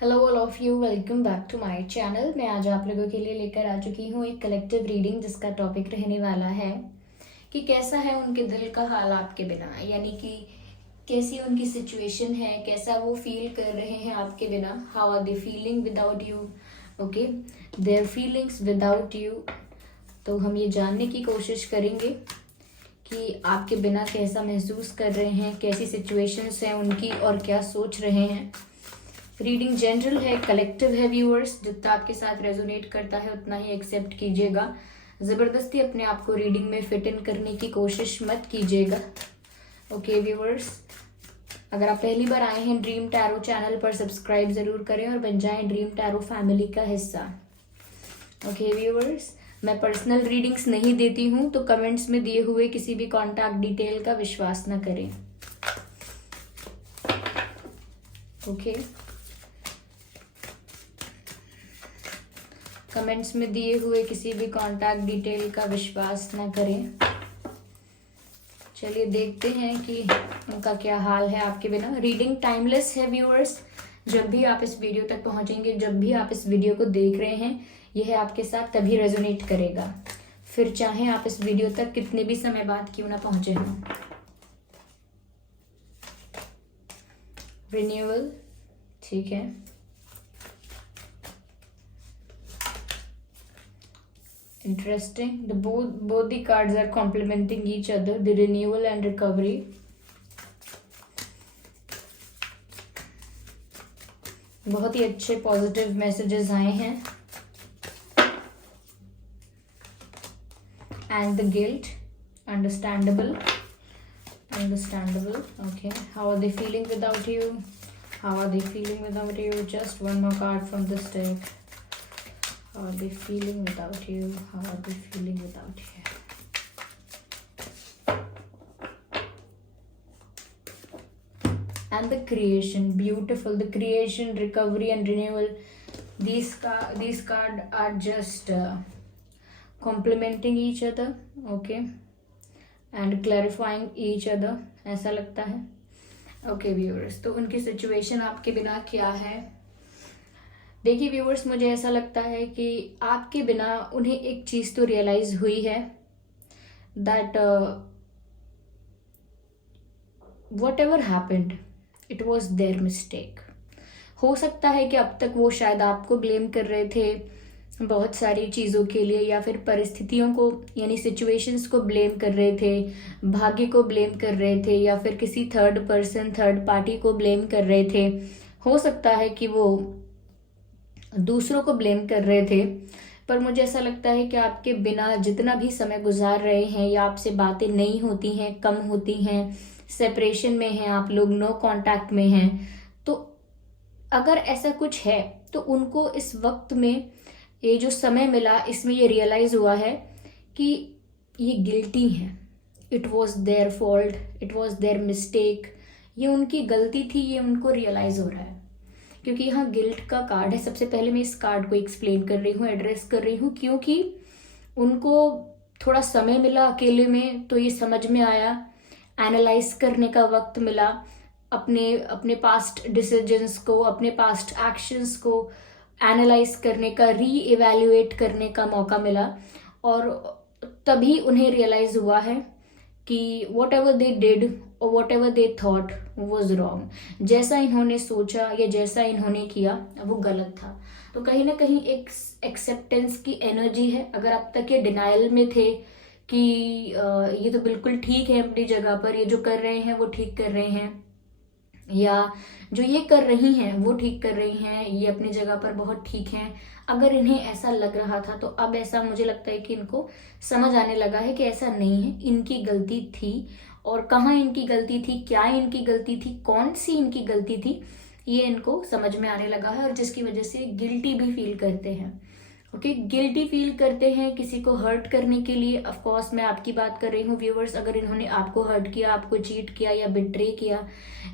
Hello all of you, welcome back to my channel. मैं आज आप लोगों के लिए लेकर आ चुकी हूँ एक कलेक्टिव रीडिंग जिसका टॉपिक रहने वाला है कि कैसा है उनके दिल का हाल आपके बिना, यानी कि कैसी उनकी सिचुएशन है, कैसा वो फील कर रहे हैं आपके बिना। How are they feeling without you, okay, their feelings without you. तो हम ये जानने की कोशिश करेंगे कि आपके बिना कैसा महसूस कर रहे हैं, कैसी सिचुएशंस हैं उनकी और क्या सोच रहे हैं। रीडिंग जनरल है, कलेक्टिव है व्यूअर्स। जितना आपके साथ रेजोनेट करता है उतना ही एक्सेप्ट कीजिएगा। ज़बरदस्ती अपने आप को रीडिंग में फिट इन करने की कोशिश मत कीजिएगा। ओके व्यूअर्स, अगर आप पहली बार आए हैं ड्रीम टैरो चैनल पर सब्सक्राइब ज़रूर करें और बन जाएं ड्रीम टैरो फैमिली का हिस्सा। ओके व्यूअर्स, मैं पर्सनल रीडिंग्स नहीं देती हूँ, तो कमेंट्स में दिए हुए किसी भी कॉन्टैक्ट डिटेल का विश्वास न करें। ओके, कमेंट्स में दिए हुए किसी भी कॉन्टैक्ट डिटेल का विश्वास न करें। चलिए देखते हैं कि उनका क्या हाल है आपके बिना। रीडिंग टाइमलेस है व्यूअर्स। जब भी आप इस वीडियो तक पहुंचेंगे, जब भी आप इस वीडियो को देख रहे हैं, यह आपके साथ तभी रेजोनेट करेगा, फिर चाहे आप इस वीडियो तक कितने भी समय बाद क्यों ना पहुंचे हों। रिन्यूअल, ठीक है। Interesting. Both the cards are complementing each other. The renewal and recovery. बहुत ही अच्छे पॉजिटिव मैसेजेस आए हैं। And the guilt, understandable. Okay. How are they feeling without you? Just one more card from this deck. How are they feeling without you? And the creation, beautiful. The creation, recovery and renewal. These cards are just complementing each other, okay, and clarifying each other. ऐसा लगता है। Okay viewers, तो उनकी situation आपके बिना क्या है। देखिए व्यूअर्स, मुझे ऐसा लगता है कि आपके बिना उन्हें एक चीज़ तो रियलाइज हुई है, that what ever happened it was their mistake. हो सकता है कि अब तक वो शायद आपको ब्लेम कर रहे थे बहुत सारी चीज़ों के लिए, या फिर परिस्थितियों को यानी सिचुएशंस को ब्लेम कर रहे थे, भाग्य को ब्लेम कर रहे थे, या फिर किसी थर्ड पार्टी को ब्लेम कर रहे थे। हो सकता है कि वो दूसरों को ब्लेम कर रहे थे, पर मुझे ऐसा लगता है कि आपके बिना जितना भी समय गुजार रहे हैं, या आपसे बातें नहीं होती हैं, कम होती हैं, सेपरेशन में हैं आप लोग, नो कांटेक्ट में हैं, तो अगर ऐसा कुछ है तो उनको इस वक्त में ये जो समय मिला, इसमें ये रियलाइज हुआ है कि ये गिल्टी हैं। It was their fault, it was their mistake, ये उनकी गलती थी, ये उनको रियलाइज हो रहा है। क्योंकि यहाँ गिल्ट का कार्ड है। सबसे पहले मैं इस कार्ड को एक्सप्लेन कर रही हूँ, एड्रेस कर रही हूँ, क्योंकि उनको थोड़ा समय मिला अकेले में, तो ये समझ में आया, एनालाइज करने का वक्त मिला, अपने पास्ट डिसीजंस को, अपने पास्ट एक्शंस को एनालाइज करने का, री एवेल्युएट करने का मौका मिला, और तभी उन्हें रियलाइज हुआ है कि वॉट एवर दे डिड और what ever they thought was wrong. जैसा इन्होंने सोचा या जैसा इन्होंने किया वो गलत था। तो कहीं ना कहीं एक एक्सेप्टेंस की एनर्जी है। अगर अब तक ये डिनाइल में थे कि ये तो बिल्कुल ठीक है अपनी जगह पर, ये जो कर रहे हैं वो ठीक कर रहे हैं, या जो ये कर रही हैं वो ठीक कर रही हैं, ये अपनी जगह पर बहुत ठीक हैं, अगर इन्हें ऐसा लग रहा था, तो अब ऐसा मुझे लगता है कि इनको समझ आने लगा है कि ऐसा नहीं है, इनकी गलती थी। और कहाँ इनकी गलती थी, क्या इनकी गलती थी, कौन सी इनकी गलती थी, ये इनको समझ में आने लगा है, और जिसकी वजह से गिल्टी भी फील करते हैं। ओके, गिल्टी फील करते हैं किसी को हर्ट करने के लिए। ऑफ कोर्स मैं आपकी बात कर रही हूँ व्यूवर्स। अगर इन्होंने आपको हर्ट किया, आपको चीट किया या बिट्रे किया,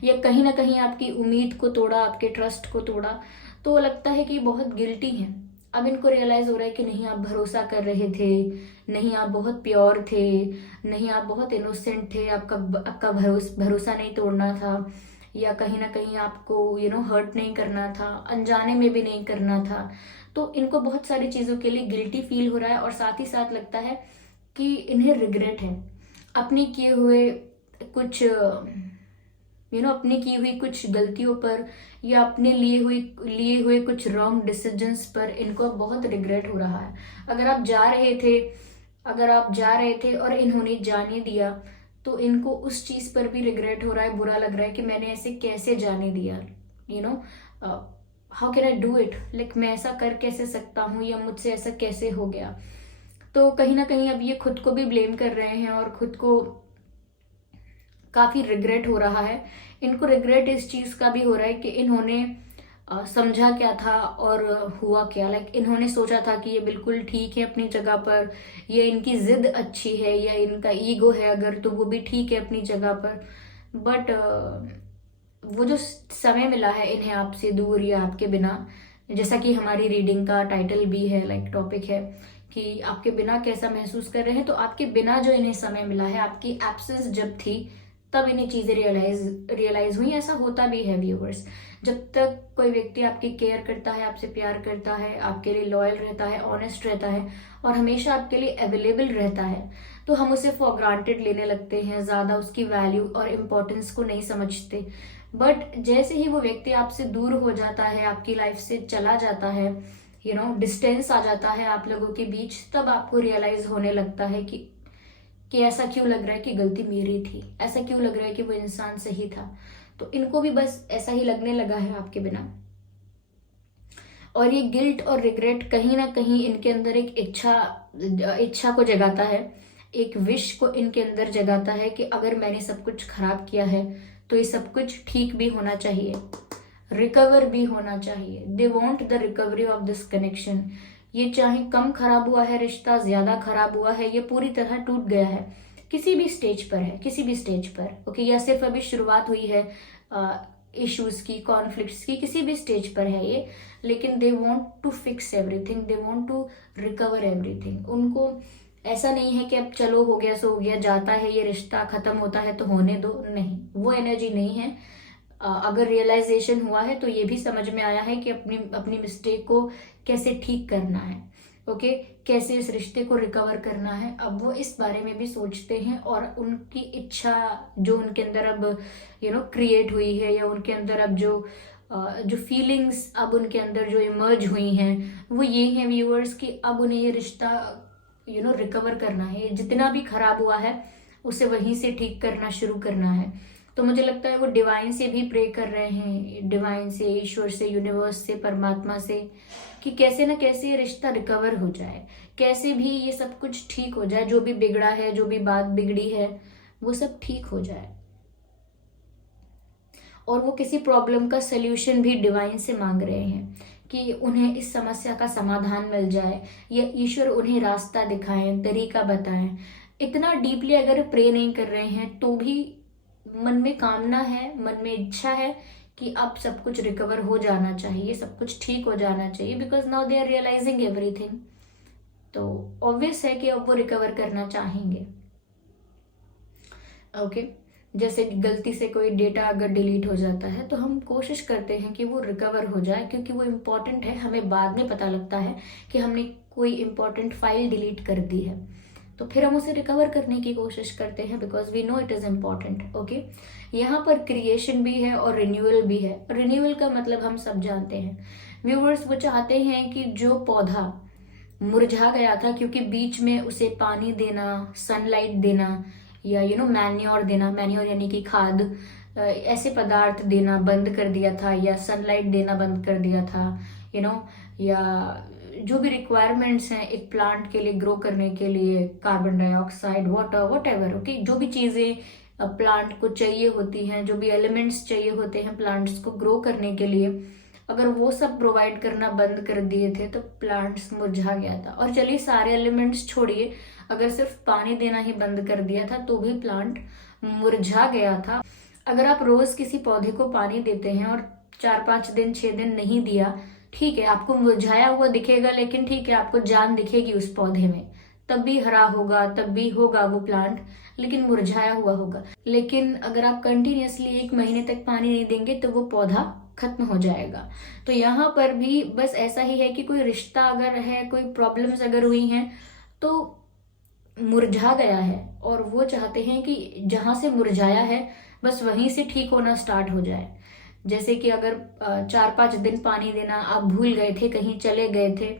या कहीं ना कहीं आपकी उम्मीद को तोड़ा, आपके ट्रस्ट को तोड़ा, तो लगता है कि बहुत गिल्टी हैं। अब इनको रियलाइज हो रहा है कि नहीं, आप भरोसा कर रहे थे, नहीं आप बहुत प्योर थे, नहीं आप बहुत इनोसेंट थे, आपका भरोसा नहीं तोड़ना था, या कहीं ना कहीं आपको हर्ट नहीं करना था, अनजाने में भी नहीं करना था। तो इनको बहुत सारी चीज़ों के लिए गिल्टी फील हो रहा है और साथ ही साथ लगता है कि इन्हें रिग्रेट है अपनी किए हुए कुछ अपनी की हुई कुछ गलतियों पर, या अपने लिए हुए कुछ रॉन्ग डिसीजंस पर इनको बहुत रिग्रेट हो रहा है। अगर आप जा रहे थे अगर आप जा रहे थे और इन्होंने जाने दिया, तो इनको उस चीज पर भी रिग्रेट हो रहा है, बुरा लग रहा है कि मैंने ऐसे कैसे जाने दिया। How can I do it, like मैं ऐसा कर कैसे सकता हूँ, या मुझसे ऐसा कैसे हो गया। तो कहीं ना कहीं अब ये खुद को भी ब्लेम कर रहे हैं और खुद को काफी रिग्रेट हो रहा है। इनको रिग्रेट इस चीज का भी हो रहा है कि इन्होंने समझा क्या था और हुआ क्या। लाइक इन्होंने सोचा था कि ये बिल्कुल ठीक है अपनी जगह पर, या इनकी जिद अच्छी है, या इनका ईगो है अगर, तो वो भी ठीक है अपनी जगह पर। बट वो जो समय मिला है इन्हें आपसे दूर या आपके बिना, जैसा कि हमारी रीडिंग का टाइटल भी है, लाइक टॉपिक है कि आपके बिना कैसा महसूस कर रहे हैं, तो आपके बिना जो इन्हें समय मिला है, आपकी एब्सेंस जब थी तब इन्हें चीजें रियलाइज हुई। ऐसा होता भी है व्यूअर्स, जब तक कोई व्यक्ति आपकी केयर करता है, आपसे प्यार करता है, आपके लिए लॉयल रहता है, ऑनेस्ट रहता है और हमेशा आपके लिए अवेलेबल रहता है, तो हम उसे फॉर ग्रांटेड लेने लगते हैं, ज्यादा उसकी वैल्यू और इम्पोर्टेंस को नहीं समझते। बट जैसे ही वो व्यक्ति आपसे दूर हो जाता है, आपकी लाइफ से चला जाता है, डिस्टेंस आ जाता है आप लोगों के बीच, तब आपको रियलाइज होने लगता है कि ऐसा क्यों लग रहा है कि गलती मेरी थी, ऐसा क्यों लग रहा है कि वो इंसान सही था। तो इनको भी बस ऐसा ही लगने लगा है आपके बिना। और ये गिल्ट और रिग्रेट कहीं ना कहीं इनके अंदर एक इच्छा को जगाता है, एक विश को इनके अंदर जगाता है कि अगर मैंने सब कुछ खराब किया है तो ये सब कुछ ठीक भी होना चाहिए, रिकवर भी होना चाहिए। They want the recovery of this connection. ये चाहे कम खराब हुआ है रिश्ता, ज्यादा खराब हुआ है, ये पूरी तरह टूट गया है, किसी भी स्टेज पर है, किसी भी स्टेज पर, ओके, या सिर्फ अभी शुरुआत हुई है इश्यूज की, कॉन्फ्लिक्ट्स की, किसी भी स्टेज पर है ये, लेकिन they want to fix everything, they want to recover everything. उनको ऐसा नहीं है कि अब चलो हो गया सो हो गया, जाता है ये रिश्ता, खत्म होता है तो होने दो, नहीं, वो एनर्जी नहीं है। अगर रियलाइजेशन हुआ है तो ये भी समझ में आया है कि अपनी अपनी मिस्टेक को कैसे ठीक करना है, ओके, कैसे इस रिश्ते को रिकवर करना है, अब वो इस बारे में भी सोचते हैं। और उनकी इच्छा जो उनके अंदर अब क्रिएट हुई है, या उनके अंदर अब जो फीलिंग्स अब उनके अंदर जो इमर्ज हुई हैं, वो ये हैं व्यूअर्स कि अब उन्हें ये रिश्ता रिकवर करना है, जितना भी खराब हुआ है उसे वहीं से ठीक करना शुरू करना है। तो मुझे लगता है वो डिवाइन से भी प्रे कर रहे हैं, डिवाइन से, ईश्वर से, यूनिवर्स से, परमात्मा से, कि कैसे ना कैसे ये रिश्ता रिकवर हो जाए, कैसे भी ये सब कुछ ठीक हो जाए, जो भी बिगड़ा है, जो भी बात बिगड़ी है, वो सब ठीक हो जाए। और वो किसी प्रॉब्लम का सल्यूशन भी डिवाइन से मांग रहे हैं कि उन्हें इस समस्या का समाधान मिल जाए, या ईश्वर उन्हें रास्ता दिखाएं, तरीका बताएं। इतना डीपली अगर प्रे नहीं कर रहे हैं तो भी मन में कामना है, मन में इच्छा है कि अब सब कुछ रिकवर हो जाना चाहिए, सब कुछ ठीक हो जाना चाहिए, because now they are realising everything. तो ऑब्वियस है कि अब वो रिकवर करना चाहेंगे, ओके। जैसे गलती से कोई डेटा अगर डिलीट हो जाता है तो हम कोशिश करते हैं कि वो रिकवर हो जाए, क्योंकि वो इम्पोर्टेंट है। हमें बाद में पता लगता है कि हमने कोई इम्पोर्टेंट फाइल डिलीट कर दी है, तो फिर हम उसे रिकवर करने की कोशिश करते हैं, because we know it is important, okay. यहाँ पर क्रिएशन भी है और रिन्यूअल भी है। रिन्यूअल का मतलब हम सब जानते हैं व्यूअर्स, वो चाहते हैं कि जो पौधा मुरझा गया था क्योंकि बीच में उसे पानी देना, सनलाइट देना, या मैन्योर देना, मैन्योर यानी कि खाद, ऐसे पदार्थ देना बंद कर दिया था, या सनलाइट देना बंद कर दिया था, या जो भी रिक्वायरमेंट्स हैं एक प्लांट के लिए ग्रो करने के लिए, carbon dioxide, water, what ever, okay, जो भी चीजें प्लांट को चाहिए होती हैं, जो भी एलिमेंट्स चाहिए होते हैं प्लांट्स को ग्रो करने के लिए, अगर वो सब प्रोवाइड करना बंद कर दिए थे तो प्लांट्स मुरझा गया था। और चलिए सारे एलिमेंट्स छोड़िए, अगर सिर्फ पानी देना ही बंद कर दिया था तो भी प्लांट मुरझा गया था। अगर आप रोज किसी पौधे को पानी देते हैं और 4-5 दिन 6 दिन नहीं दिया, ठीक है, आपको मुरझाया हुआ दिखेगा, लेकिन ठीक है, आपको जान दिखेगी उस पौधे में, तब भी हरा होगा, तब भी होगा वो प्लांट, लेकिन मुरझाया हुआ होगा। लेकिन अगर आप कंटिन्यूअसली 1 महीने तक पानी नहीं देंगे तो वो पौधा खत्म हो जाएगा। तो यहाँ पर भी बस ऐसा ही है कि कोई रिश्ता अगर है, कोई प्रॉब्लम्स अगर हुई हैं तो मुरझा गया है, और वो चाहते हैं कि जहां से मुरझाया है बस वहीं से ठीक होना स्टार्ट हो जाए। जैसे कि अगर 4-5 दिन पानी देना आप भूल गए थे, कहीं चले गए थे,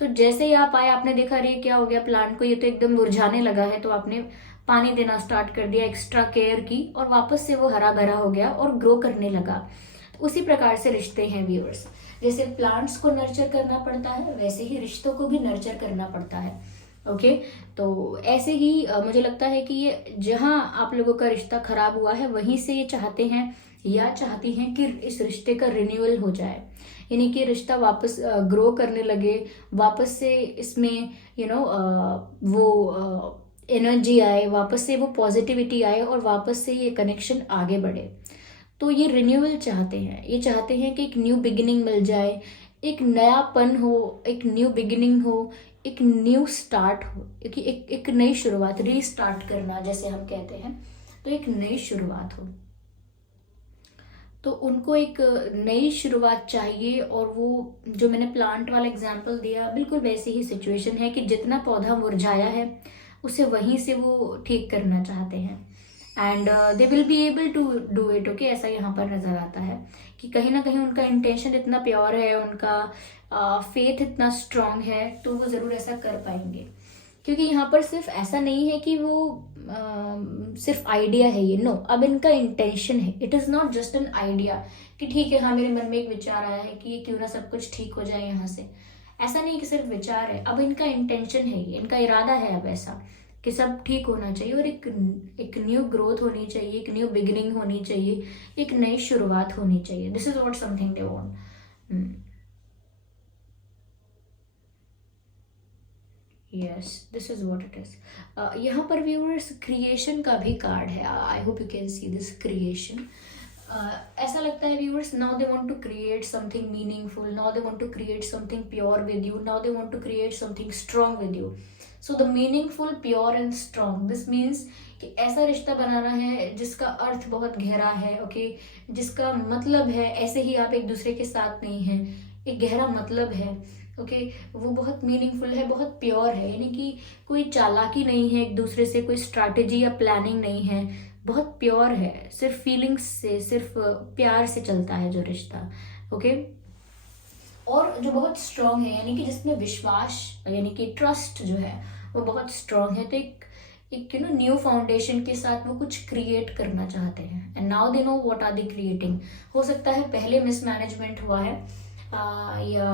तो जैसे ही आप आए आपने देखा अरे क्या हो गया प्लांट को, ये तो एकदम मुरझाने लगा है, तो आपने पानी देना स्टार्ट कर दिया, एक्स्ट्रा केयर की, और वापस से वो हरा भरा हो गया और ग्रो करने लगा। तो उसी प्रकार से रिश्ते हैं व्यूअर्स। जैसे प्लांट्स को नर्चर करना पड़ता है, वैसे ही रिश्तों को भी नर्चर करना पड़ता है। ओके, तो ऐसे ही मुझे लगता है कि ये जहां आप लोगों का रिश्ता खराब हुआ है वहीं से ये चाहते हैं या चाहती हैं कि इस रिश्ते का रिन्यूअल हो जाए, यानी कि रिश्ता वापस ग्रो करने लगे, वापस से इसमें वो एनर्जी आए, वापस से वो पॉजिटिविटी आए, और वापस से ये कनेक्शन आगे बढ़े। तो ये रिन्यूअल चाहते हैं, ये चाहते हैं कि एक न्यू बिगिनिंग मिल जाए, एक नयापन हो, एक न्यू बिगिनिंग हो, एक न्यू स्टार्ट हो, एक नई शुरुआत, रीस्टार्ट करना जैसे हम कहते हैं, तो एक नई शुरुआत हो। तो उनको एक नई शुरुआत चाहिए, और वो जो मैंने प्लांट वाला एग्जांपल दिया बिल्कुल वैसी ही सिचुएशन है कि जितना पौधा मुरझाया है उसे वहीं से वो ठीक करना चाहते हैं, and they will be able to do it. Okay, ऐसा यहाँ पर नजर आता है कि कहीं ना कहीं उनका इंटेंशन इतना प्योर है, उनका फेथ इतना स्ट्रांग है, तो वो जरूर ऐसा कर पाएंगे। क्योंकि यहाँ पर सिर्फ ऐसा नहीं है कि वो सिर्फ आइडिया है ये, नो, अब इनका इंटेंशन है। It is not just an idea कि ठीक है हाँ मेरे मन में एक विचार आया है कि ये क्यों ना सब कुछ ठीक हो जाए यहाँ से। ऐसा नहीं कि सिर्फ विचार है, अब इनका इंटेंशन है, ये इनका इरादा है अब ऐसा कि सब ठीक होना चाहिए, और एक न्यू ग्रोथ होनी चाहिए, एक न्यू बिगिनिंग होनी चाहिए, एक नई शुरुआत होनी चाहिए। This is what something they want. Yes, this is what it is. यहाँ पर व्यूअर्स क्रिएशन का भी कार्ड है। I hope you can see this creation. ऐसा लगता है viewers, now they want to create something meaningful, now they want to create something pure with you, now they want to create something strong with you. So the meaningful, pure and strong, this means कि ऐसा रिश्ता बनाना है जिसका अर्थ बहुत गहरा है। Okay, जिसका मतलब है ऐसे ही आप एक दूसरे के साथ नहीं हैं, एक गहरा मतलब है। ओके, वो बहुत मीनिंगफुल है, बहुत प्योर है, यानी कि कोई चालाकी नहीं है एक दूसरे से, कोई स्ट्रैटेजी या प्लानिंग नहीं है, बहुत प्योर है, सिर्फ फीलिंग्स से, सिर्फ प्यार से चलता है जो रिश्ता। ओके, और जो बहुत स्ट्रांग है, यानी कि जिसमें विश्वास, यानी कि ट्रस्ट जो है वो बहुत स्ट्रांग है। तो एक न्यू फाउंडेशन के साथ वो कुछ क्रिएट करना चाहते हैं, and now they know what are they creating. हो सकता है पहले मिसमैनेजमेंट हुआ है, या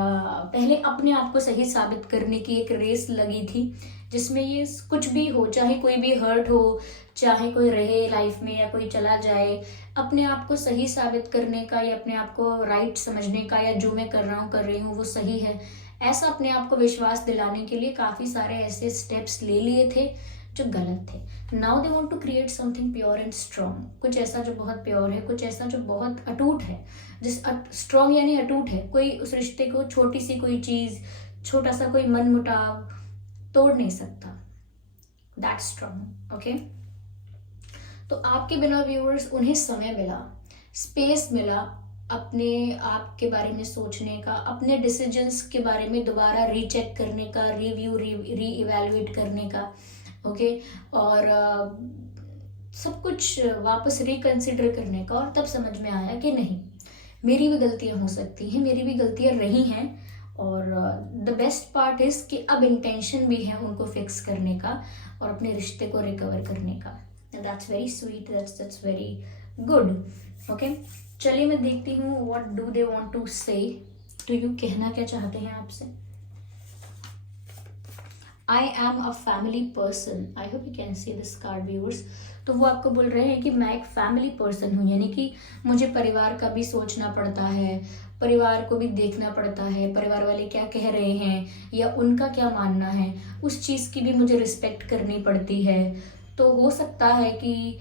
पहले अपने आप को सही साबित करने की एक रेस लगी थी, जिसमें ये कुछ भी हो, चाहे कोई भी हर्ट हो, चाहे कोई रहे लाइफ में या कोई चला जाए, अपने आप को सही साबित करने का, या अपने आप को राइट समझने का, या जो मैं कर रहा हूँ कर रही हूँ वो सही है, ऐसा अपने आप को विश्वास दिलाने के लिए काफी सारे ऐसे स्टेप्स ले लिए थे जो गलत थे। Now they want to create something pure and strong, कुछ ऐसा जो बहुत प्योर है, कुछ ऐसा जो बहुत अटूट है। जिस स्ट्रांग यानी अटूट है, कोई उस रिश्ते को छोटी सी कोई चीज, छोटा सा कोई मन मुटाव तोड़ नहीं सकता। That strong. ओके, तो आपके बिना व्यूअर्स उन्हें समय मिला, स्पेस मिला अपने आप के बारे में सोचने का, अपने डिसीजंस के बारे में दोबारा रीचेक करने का, रिव्यू री इवेलुएट करने का। ओके, और सब कुछ वापस रिकंसिडर करने का, और तब समझ में आया कि नहीं, मेरी भी गलतियां हो सकती हैं, मेरी भी गलतियां रही हैं, और द बेस्ट पार्ट इज कि अब इंटेंशन भी है उनको फिक्स करने का और अपने रिश्ते को रिकवर करने का। That's very sweet, that's very good. Okay, चलिए मैं देखती हूँ what do they want to say to you, कहना क्या चाहते हैं आपसे। I am a family person, I hope you can see this card viewers. तो वो आपको बोल रहे हैं कि मैं एक फैमिली पर्सन हूँ, यानी कि मुझे परिवार का भी सोचना पड़ता है, परिवार को भी देखना पड़ता है, परिवार वाले क्या कह रहे हैं या उनका क्या मानना है, उस चीज़ की भी मुझे रिस्पेक्ट करनी पड़ती है। तो हो सकता है कि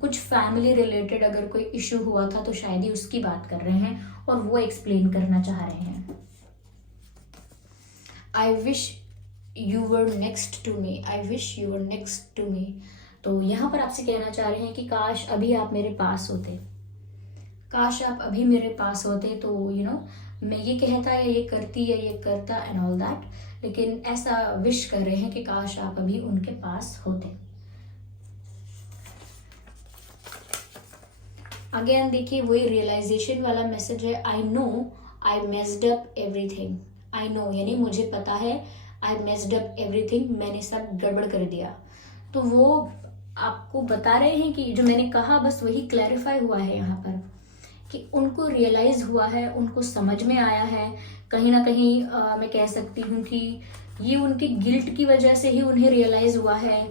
कुछ फैमिली रिलेटेड अगर कोई इशू हुआ था तो शायद ही उसकी बात कर रहे हैं और वो एक्सप्लेन करना चाह रहे हैं। I wish you were next to me, I wish you were next to me. तो यहाँ पर आपसे कहना चाह रहे हैं कि काश अभी आप मेरे पास होते, काश आप अभी मेरे पास होते, तो मैं ये कहता या ये करती या ये करता एंड ऑल दैट, लेकिन ऐसा विश कर रहे हैं कि काश आप अभी उनके पास होते। अगेन देखिए वही रियलाइजेशन वाला मैसेज है। I know I messed up everything, I know यानी मुझे पता है, आई मेस्ड अप एवरीथिंग मैंने सब गड़बड़ कर दिया। तो वो आपको बता रहे हैं कि जो मैंने कहा बस वही क्लैरिफाई हुआ है यहाँ पर, कि उनको रियलाइज हुआ है, उनको समझ में आया है। कहीं ना कहीं मैं कह सकती हूँ कि ये उनकी गिल्ट की वजह से ही उन्हें रियलाइज हुआ है,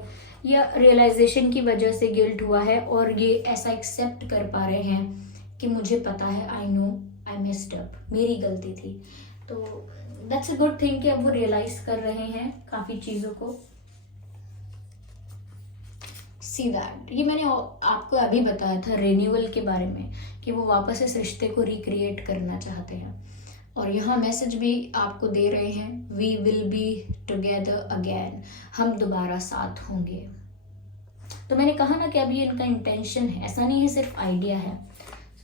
या रियलाइजेशन की वजह से गिल्ट हुआ है, और ये ऐसा एक्सेप्ट कर पा रहे हैं कि मुझे पता है, I know I messed up, मेरी गलती थी। तो दैट्स अ गुड थिंग कि अब वो रियलाइज कर रहे हैं काफ़ी चीज़ों को। सी दैट, ये मैंने आपको अभी बताया था रिन्यूअल के बारे में, कि वो वापस इस रिश्ते को रिक्रिएट करना चाहते हैं। और यहाँ मैसेज भी आपको दे रहे हैं, we will be together again, हम दोबारा साथ होंगे। तो मैंने कहा ना कि अभी इनका इंटेंशन है, ऐसा नहीं है सिर्फ आइडिया है।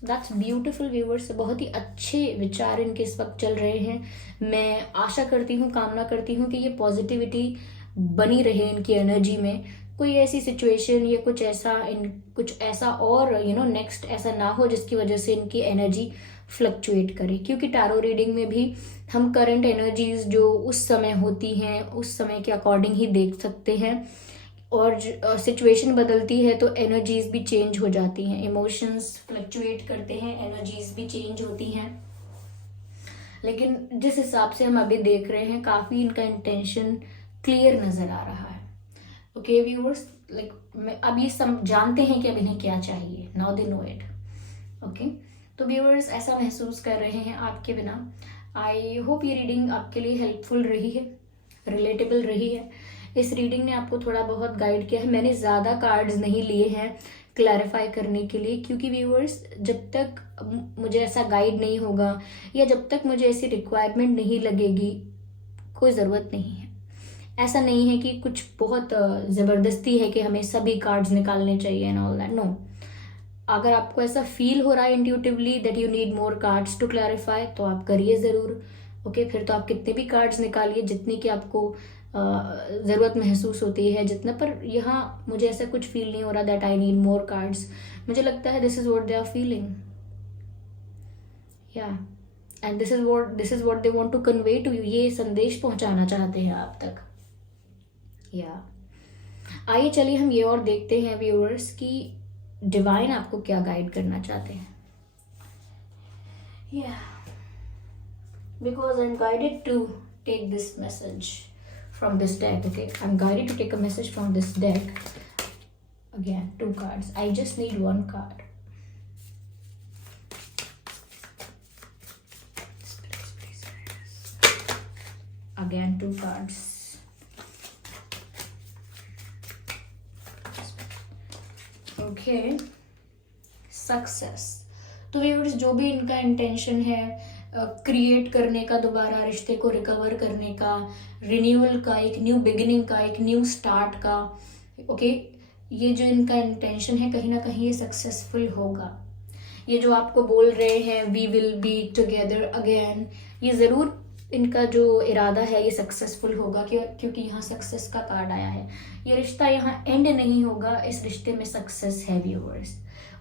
दैट्स ब्यूटिफुल व्यूअर्स, बहुत ही अच्छे विचार इनके इस वक्त चल रहे हैं। मैं आशा करती हूँ, कामना करती हूँ कि ये पॉजिटिविटी बनी रहे इनकी एनर्जी में। कोई ऐसी सिचुएशन या कुछ ऐसा और नेक्स्ट ऐसा ना हो जिसकी वजह से इनकी एनर्जी फ्लक्चुएट करे, क्योंकि टैरो रीडिंग में भी हम करंट एनर्जीज जो उस समय होती हैं उस समय के अकॉर्डिंग ही देख सकते हैं, और सिचुएशन बदलती है तो एनर्जीज भी चेंज हो जाती हैं, इमोशंस फ्लक्चुएट करते हैं, एनर्जीज भी चेंज होती हैं। लेकिन जिस हिसाब से हम अभी देख रहे हैं काफ़ी इनका इंटेंशन क्लियर नज़र आ रहा है। ओके व्यूअर्स, अब ये जानते हैं कि अब इन्हें क्या चाहिए, now they no it. Okay, तो व्यूअर्स ऐसा महसूस कर रहे हैं आपके बिना। आई होप ये रीडिंग आपके लिए हेल्पफुल रही है, रिलेटेबल रही है। इस रीडिंग ने आपको थोड़ा बहुत गाइड किया है। मैंने ज़्यादा कार्ड्स नहीं लिए हैं क्लैरिफाई करने के लिए, क्योंकि व्यूअर्स जब तक मुझे ऐसा गाइड नहीं होगा या जब तक मुझे ऐसी रिक्वायरमेंट नहीं लगेगी, कोई ज़रूरत नहीं है। ऐसा नहीं है कि कुछ बहुत ज़बरदस्ती है कि हमें सभी कार्ड्स निकालने चाहिए एंड ऑल दैट, नो। अगर आपको ऐसा फील हो रहा है intuitively that you need more cards to clarify, तो आप करिए ज़रूर। ओके, फिर तो आप कितने भी कार्ड्स निकालिए जितनी की आपको ज़रूरत महसूस होती है जितना, पर यहाँ मुझे ऐसा कुछ फील नहीं हो रहा that I need more cards. मुझे लगता है this is what they are feeling, या and this is what they want to convey to you. ये संदेश पहुंचाना चाहते हैं आप तक, या आइए चलिए हम ये और देखते हैं व्यूअर्स कि डिवाइन आपको क्या गाइड करना चाहते हैं। या because I am guided to take this message from this deck. Okay, I'm guided to take a message from this deck. Again 2 cards, I just need 1 card. Again 2 cards. Okay, success. तो viewers जो भी इनका intention है create करने का, दोबारा रिश्ते को रिकवर करने का, रिन्यूअल का, एक न्यू बिगिनिंग का, एक न्यू स्टार्ट का, ओके, ये जो इनका इंटेंशन है कहीं ना कहीं ये सक्सेसफुल होगा। ये जो आपको बोल रहे हैं we will be together again, ये ज़रूर इनका जो इरादा है ये सक्सेसफुल होगा, क्योंकि यहाँ सक्सेस का कार्ड आया है। ये रिश्ता यहाँ एंड नहीं होगा, इस रिश्ते में सक्सेस है व्यूअर्स।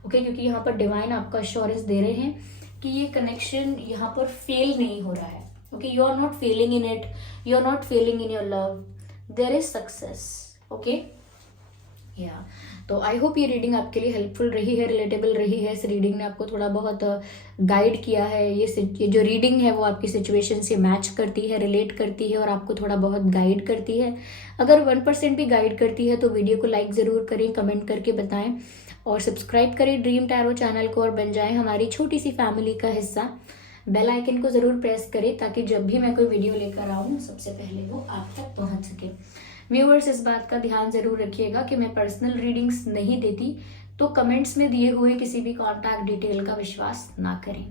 ओके, क्योंकि यहाँ पर डिवाइन आपका अश्योरेंस दे रहे हैं कि ये कनेक्शन यहाँ पर फेल नहीं हो रहा है। Okay, you are not failing in it, you are not failing in your love, there is success. Okay, या तो आई होप ये रीडिंग आपके लिए हेल्पफुल रही है, रिलेटेबल रही है। इस रीडिंग ने आपको थोड़ा बहुत गाइड किया है। ये जो रीडिंग है वो आपकी सिचुएशन से मैच करती है, रिलेट करती है और आपको थोड़ा बहुत गाइड करती है। अगर 1% भी गाइड करती है तो वीडियो को लाइक ज़रूर करें, कमेंट करके बताएं और सब्सक्राइब करें ड्रीम टैरो चैनल को और बन जाएं हमारी छोटी सी फैमिली का हिस्सा। बेल आइकन को ज़रूर प्रेस करें ताकि जब भी मैं कोई वीडियो लेकर आऊँ सबसे पहले वो आप तक पहुँच सके। व्यूअर्स इस बात का ध्यान ज़रूर रखिएगा कि मैं पर्सनल रीडिंग्स नहीं देती, तो कमेंट्स में दिए हुए किसी भी कॉन्टैक्ट डिटेल का विश्वास ना करें।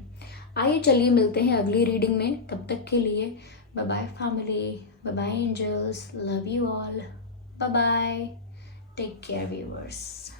आइए चलिए मिलते हैं अगली रीडिंग में, तब तक के लिए Bye bye, family. Bye bye, angels. Love you all. Bye bye. Take care, viewers.